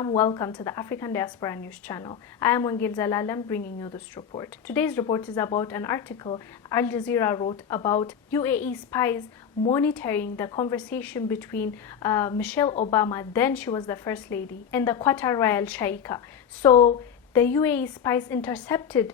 Salam, welcome to the African Diaspora News Channel. I am Wangil Zalalam bringing you this report. Today's report is about an article Al Jazeera wrote about UAE spies monitoring the conversation between Michelle Obama, then she was the First Lady, and the Qatar Royal Sheikha. So the UAE spies intercepted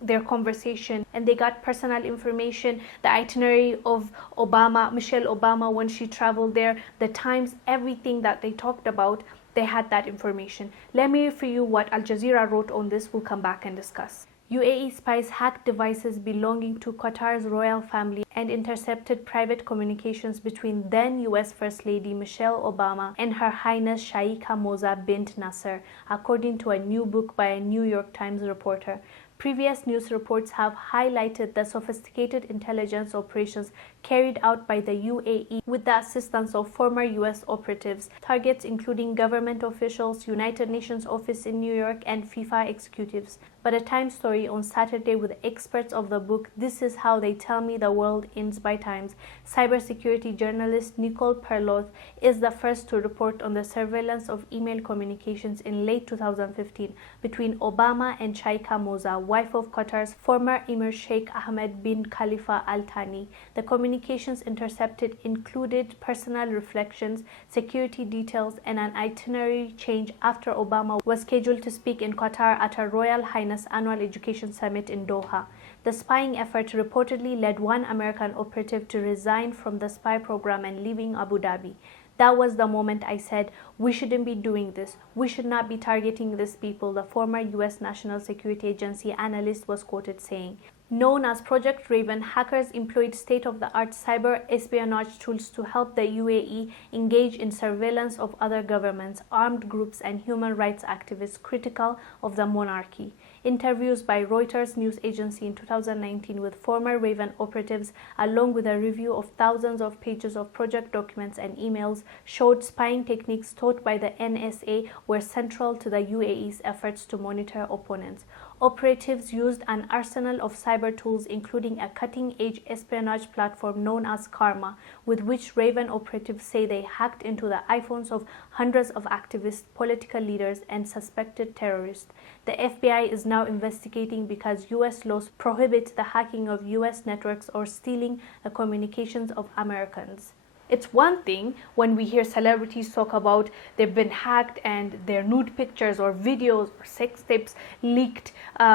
their conversation and they got personal information, the itinerary of Michelle Obama when she traveled there, the times, everything that they talked about, they had that information. Let me read for you what Al Jazeera wrote on this. We'll come back and discuss. UAE spies hacked devices belonging to Qatar's royal family and intercepted private communications between then US First Lady Michelle Obama and Her Highness Sheikha Moza bint Nasser, according to a new book by a New York Times reporter. Previous news reports have highlighted the sophisticated intelligence operations carried out by the UAE with the assistance of former US operatives, targets including government officials, United Nations office in New York, and FIFA executives. But a Times story on Saturday with experts of the book This Is How They Tell Me the World Ends by Times, cybersecurity journalist Nicole Perloth is the first to report on the surveillance of email communications in late 2015 between Obama and Sheikha Moza, wife of Qatar's former Emir Sheikh Ahmed bin Khalifa Al Thani. The communications intercepted included personal reflections, security details, and an itinerary change after Obama was scheduled to speak in Qatar at Her Royal Highness Annual Education Summit in Doha. The spying effort reportedly led one American operative to resign from the spy program and leaving Abu Dhabi. That was the moment I said, we shouldn't be doing this. We should not be targeting these people, the former US National Security Agency analyst was quoted saying. Known as Project Raven, hackers employed state-of-the-art cyber espionage tools to help the UAE engage in surveillance of other governments, armed groups, and human rights activists critical of the monarchy. Interviews by Reuters news agency in 2019 with former Raven operatives, along with a review of thousands of pages of project documents and emails, showed spying techniques taught by the NSA were central to the UAE's efforts to monitor opponents. Operatives used an arsenal of cyber tools, including a cutting-edge espionage platform known as Karma, with which Raven operatives say they hacked into the iPhones of hundreds of activists, political leaders, and suspected terrorists. The FBI is now investigating because US laws prohibit the hacking of US networks or stealing the communications of Americans. It's one thing when we hear celebrities talk about they've been hacked and their nude pictures or videos or sex tapes leaked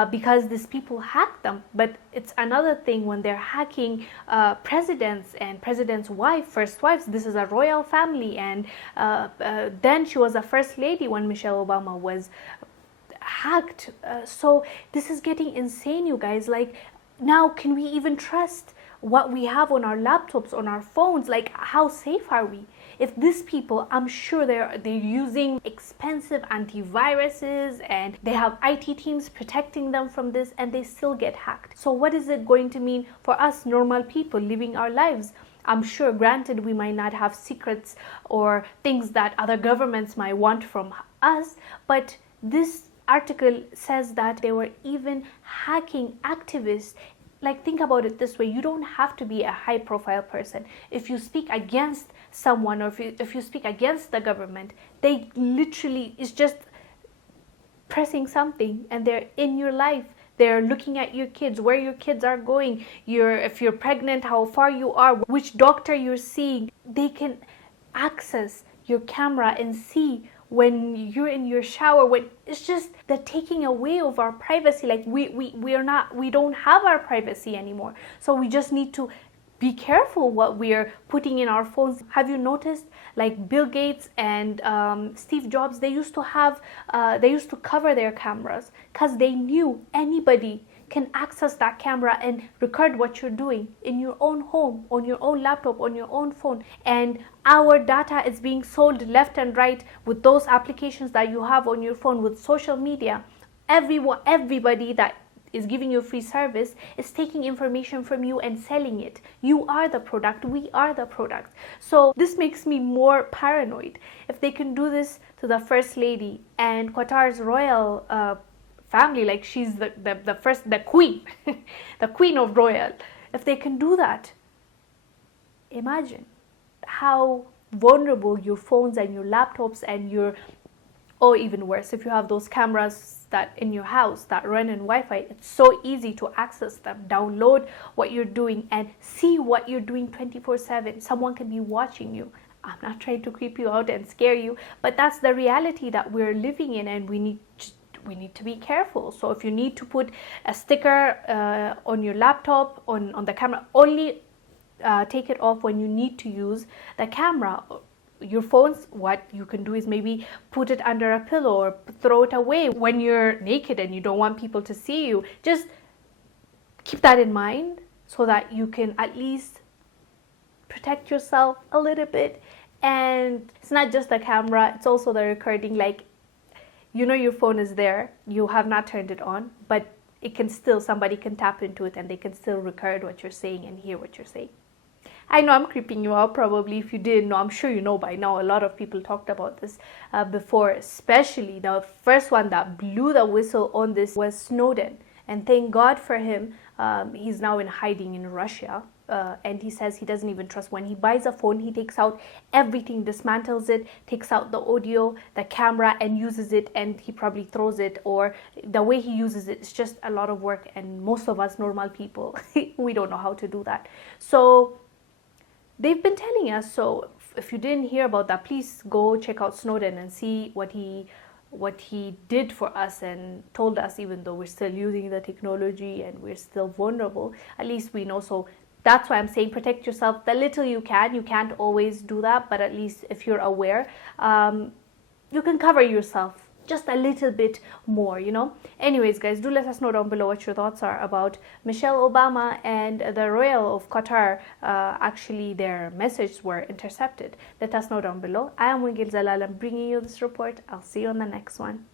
because these people hacked them. But it's another thing when they're hacking presidents and president's wife, first wives. This is a royal family, and then she was a first lady when Michelle Obama was hacked. So this is getting insane, you guys. Like, now can we even trust what we have on our laptops, on our phones? Like, how safe are we? If these people, I'm sure they're using expensive antiviruses and they have IT teams protecting them from this, and they still get hacked. So what is it going to mean for us normal people living our lives? I'm sure, granted, we might not have secrets or things that other governments might want from us, but this article says that they were even hacking activists. Like, think about it this way: you don't have to be a high profile person. If you speak against someone, or if you speak against the government, they literally is just pressing something and they're in your life. They're looking at your kids, where your kids are going, if you're pregnant, how far you are, which doctor you're seeing. They can access your camera and see when you're in your shower. When it's just the taking away of our privacy. Like, we don't have our privacy anymore. So we just need to be careful what we're putting in our phones. Have you noticed, like, Bill Gates and Steve Jobs, they used to cover their cameras because they knew anybody can access that camera and record what you're doing in your own home, on your own laptop, on your own phone. And our data is being sold left and right with those applications that you have on your phone, with social media. Everybody that is giving you free service is taking information from you and selling it. You are the product. We are the product. So this makes me more paranoid. If they can do this to the First Lady and Qatar's royal family, like, she's the queen, the queen of royal. If they can do that, imagine how vulnerable your phones and your laptops and your Or even worse, if you have those cameras that in your house that run in Wi-Fi, it's so easy to access them, download what you're doing and see what you're doing 24/7. Someone can be watching you. I'm not trying to creep you out and scare you, but that's the reality that we're living in, and we need to be careful. So if you need to put a sticker on your laptop, on the camera, only take it off when you need to use the camera. Your phones, what you can do is maybe put it under a pillow or throw it away when you're naked and you don't want people to see you. Just keep that in mind so that you can at least protect yourself a little bit. And it's not just the camera, it's also the recording. Like, you know, your phone is there, you have not turned it on, but it can still, somebody can tap into it and they can still record what you're saying and hear what you're saying. I know I'm creeping you out, probably. If you didn't know, I'm sure you know by now. A lot of people talked about this before, especially the first one that blew the whistle on this was Snowden. And thank God for him. He's now in hiding in Russia. And he says he doesn't even trust. When he buys a phone, he takes out everything, dismantles it, takes out the audio, the camera, and uses it, and he probably throws it, or the way he uses it is just a lot of work, and most of us normal people, we don't know how to do that. So they've been telling us. So if you didn't hear about that, please go check out Snowden and see what he did for us and told us, even though we're still using the technology and we're still vulnerable, at least we know. So that's why I'm saying protect yourself the little you can. You can't always do that, but at least if you're aware, you can cover yourself just a little bit more, you know. Anyways, guys, do let us know down below what your thoughts are about Michelle Obama and the Royal of Qatar. Actually, their messages were intercepted. Let us know down below. I am Wingil Zalal. I'm bringing you this report. I'll see you on the next one.